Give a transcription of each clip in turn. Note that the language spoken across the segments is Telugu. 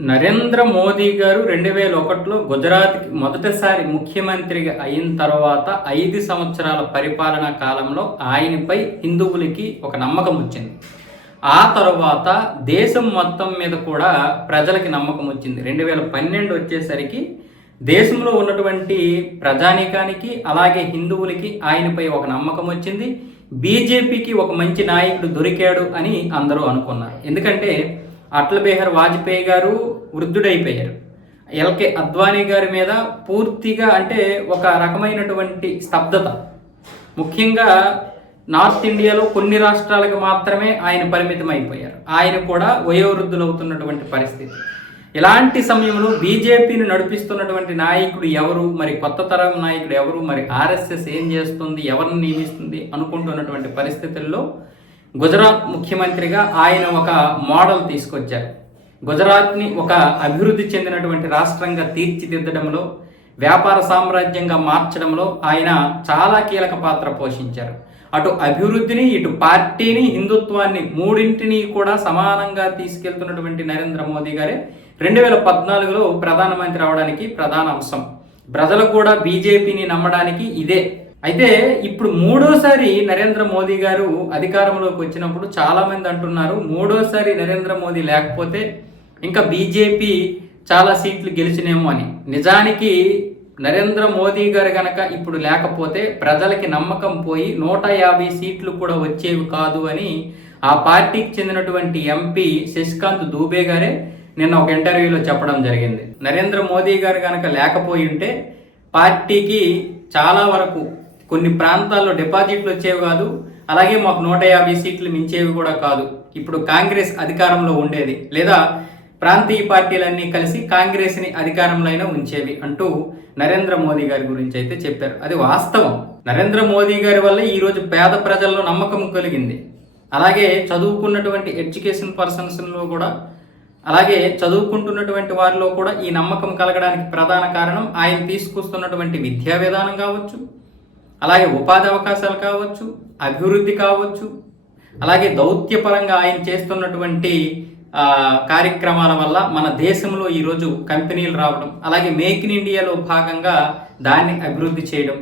నరేంద్ర మోదీ గారు రెండు వేల ఒకటిలో గుజరాత్కి మొదటిసారి ముఖ్యమంత్రిగా అయిన తర్వాత ఐదు సంవత్సరాల పరిపాలనా కాలంలో ఆయనపై హిందువులకి ఒక నమ్మకం వచ్చింది. ఆ తర్వాత దేశం మొత్తం మీద కూడా ప్రజలకి నమ్మకం వచ్చింది. రెండు వేల పన్నెండు వచ్చేసరికి దేశంలో ఉన్నటువంటి ప్రజానీకానికి అలాగే హిందువులకి ఆయనపై ఒక నమ్మకం వచ్చింది. బీజేపీకి ఒక మంచి నాయకుడు దొరికాడు అని అందరూ అనుకున్నారు. ఎందుకంటే అటల్ బిహార్ వాజ్పేయి గారు వృద్ధుడైపోయారు. ఎల్కే అద్వానీ గారి మీద పూర్తిగా అంటే ఒక రకమైనటువంటి స్తబ్దత. ముఖ్యంగా నార్త్ ఇండియాలో కొన్ని రాష్ట్రాలకు మాత్రమే ఆయన పరిమితం అయిపోయారు ఆయన కూడా వయోవృద్ధులవుతున్నటువంటి పరిస్థితి. ఇలాంటి సమయంలో బీజేపీని నడిపిస్తున్నటువంటి నాయకుడు ఎవరు? మరి కొత్త తరం నాయకుడు ఎవరు? మరి ఆర్ఎస్ఎస్ ఏం చేస్తుంది? ఎవరిని నియమిస్తుంది? అనుకుంటున్నటువంటి పరిస్థితుల్లో గుజరాత్ ముఖ్యమంత్రిగా ఆయన ఒక మోడల్ తీసుకొచ్చారు. గుజరాత్ని ఒక అభివృద్ధి చెందినటువంటి రాష్ట్రంగా తీర్చిదిద్దడంలో వ్యాపార సామ్రాజ్యంగా మార్చడంలో ఆయన చాలా కీలక పాత్ర పోషించారు. అటు అభివృద్ధిని ఇటు పార్టీని హిందుత్వాన్ని మూడింటిని కూడా సమానంగా తీసుకెళ్తున్నటువంటి నరేంద్ర మోదీ గారే రెండు వేల పద్నాలుగులో ప్రధానమంత్రి అవడానికి ప్రధాన అంశం. ప్రజలు కూడా బీజేపీని నమ్మడానికి ఇదే అయితే ఇప్పుడు మూడోసారి నరేంద్ర మోదీ గారు అధికారంలోకి వచ్చినప్పుడు చాలామంది అంటున్నారు మూడోసారి నరేంద్ర మోదీ లేకపోతే ఇంకా బీజేపీ చాలా సీట్లు గెలిచినేమో అని. నిజానికి నరేంద్ర మోదీ గారు గనక ఇప్పుడు లేకపోతే ప్రజలకి నమ్మకం పోయి నూట యాభై సీట్లు కూడా వచ్చేవి కాదు అని ఆ పార్టీకి చెందినటువంటి ఎంపీ శశికాంత్ దూబే గారే నిన్న ఒక ఇంటర్వ్యూలో చెప్పడం జరిగింది. నరేంద్ర మోదీ గారు గనక లేకపోయి ఉంటే పార్టీకి చాలా వరకు కొన్ని ప్రాంతాల్లో డిపాజిట్లు వచ్చేవి కాదు అలాగే మాకు నూట యాభై సీట్లు మించేవి కూడా కాదు. ఇప్పుడు కాంగ్రెస్ అధికారంలో ఉండేది లేదా ప్రాంతీయ పార్టీలన్నీ కలిసి కాంగ్రెస్ని అధికారంలో అయినా ఉంచేవి అంటూ నరేంద్ర మోదీ గారి గురించి అయితే చెప్పారు. అది వాస్తవం. నరేంద్ర మోదీ గారి వల్ల ఈరోజు పేద ప్రజల్లో నమ్మకం కలిగింది. అలాగే చదువుకున్నటువంటి ఎడ్యుకేషన్ పర్సన్స్లో కూడా అలాగే చదువుకుంటున్నటువంటి వారిలో కూడా ఈ నమ్మకం కలగడానికి ప్రధాన కారణం ఆయన తీసుకొస్తున్నటువంటి విద్యా విధానం కావచ్చు అలాగే ఉపాధి అవకాశాలు కావచ్చు అభివృద్ధి కావచ్చు అలాగే దౌత్యపరంగా ఆయన చేస్తున్నటువంటి కార్యక్రమాల వల్ల మన దేశంలో ఈరోజు కంపెనీలు రావడం అలాగే మేక్ ఇన్ ఇండియాలో భాగంగా దాన్ని అభివృద్ధి చేయడం.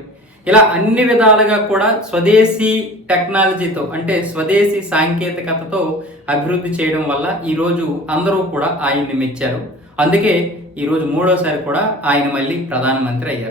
ఇలా అన్ని విధాలుగా కూడా స్వదేశీ టెక్నాలజీతో అంటే స్వదేశీ సాంకేతికతతో అభివృద్ధి చేయడం వల్ల ఈరోజు అందరూ కూడా ఆయన్ని మెచ్చారు. అందుకే ఈరోజు మూడోసారి కూడా ఆయన మళ్ళీ ప్రధానమంత్రి అయ్యారు.